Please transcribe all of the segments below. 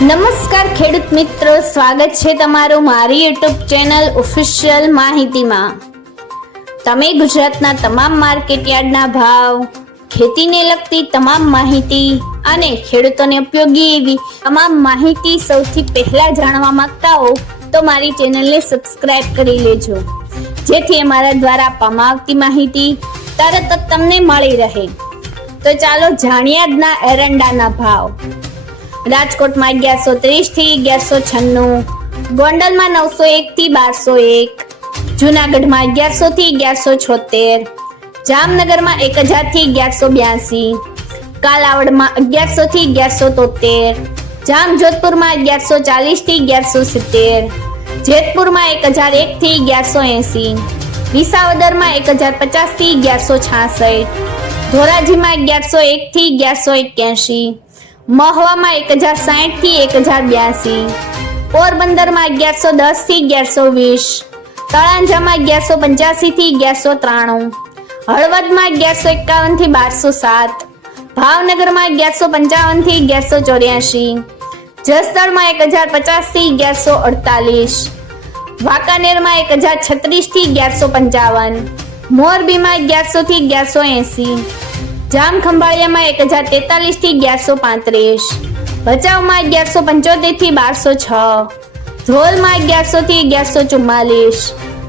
નમસ્કાર ખેડૂત મિત્રો, સ્વાગત છે તમારું મારી યુટ્યુબ ચેનલ ઓફિશિયલ માહિતીમાં। તમે ગુજરાતના તમામ માર્કેટયાર્ડના ભાવ, ખેતીને લગતી તમામ માહિતી અને ખેડૂતોને ઉપયોગી એવી તમામ માહિતી સૌથી પહેલા જાણવા માંગતા હો તો મારી ચેનલને સબસ્ક્રાઇબ કરી લેજો, જેથી અમારા દ્વારા આપવામાં આવતી માહિતી તરત જ તમને મળી રહે। તો ચાલો જાણીએ આજના એરંડાના ભાવ। રાજકોટમાં 1130 થી 1196, ગોંડલમાં 901 થી 1201, જૂનાગઢમાં 1100 થી 1176, જામનગરમાં 1000 થી 1182, કાલાવડમાં 1100 થી 1173, જામજોધપુરમાં 1140 થી 1170, જેતપુરમાં 1001 થી 1180, વિસાવદરમાં 1050 થી 1166, ધોરાજીમાં 1101 થી 1181, મહવામાં 1060 થી 1082, પોરબંદરમાં 1110 થી 1120, તળાંજામાં 1185 થી 1193, હળવદમાં 1151 થી 1207, ભાવનગરમાં 1155 થી 1184, જસદણમાં 1050 થી 1148, વાંકાનેરમાં 1036 થી 1155, મોરબીમાં 1100 થી 1180, જામખંભાળિયામાં 1043 થી 1135, ભચાઉમાં 1175 થી 1206, ધ્રોલમાં 1100 થી 1144,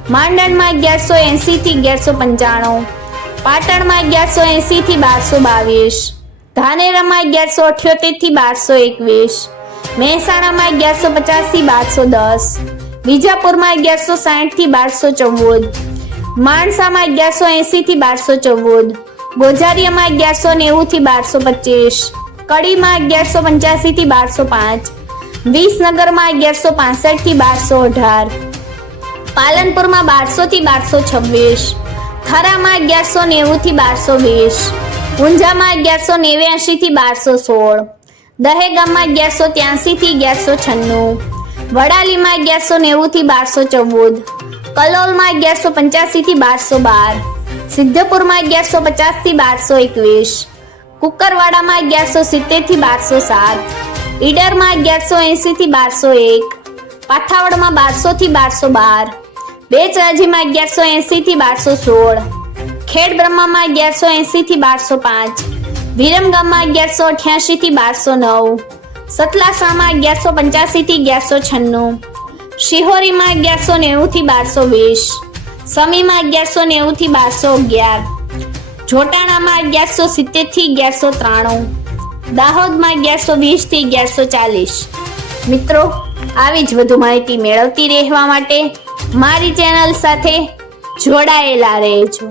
માંડણમાં 1180 થી 1195, પાટણમાં 1180 થી 1222, ધાનેરામાં 1178 થી 1221, મહેસાણામાં 1150 થી 1210, વિજાપુરમાં 1160 થી 1214, માણસામાં 1180 થી 1214, ગોઝારિયામાં 1190 થી 1225, કડીમાં 1185 થી 1205, વિસનગરમાં 1165 થી 1218, પાલનપુરમાં 1200 થી 1226, થરામાં 1190 થી 1220, ઊંઝામાં 1189 થી 1216, દહેગામમાં 1183 થી 1196, વડાલીમાં 1190 થી 1214, કલોલમાં 1185 થી 1212, સિદ્ધપુરમાં 1150 થી 1221, કુકરવાડામાં 1170 થી 1207, ઈડરમાં 1180 થી 1201, પાથાવડમાં 1200 થી 1212, બેચરાજીમાં 1180 થી 1216, ખેડબ્રહ્મામાં 1180 થી 1205, વિરમગામમાં 1188 થી 1209, સતલાસણામાં 1185 થી 1196, શિહોરીમાં 1190 થી 1220, સમીમાં 1190 થી 1211, જોટાણામાં 1170 થી 1193, દાહોદમાં 1120 થી 1140। મિત્રો, આવી જ વધુ માહિતી મેળવતી રહેવા માટે મારી ચેનલ સાથે જોડાયેલા રહેજો।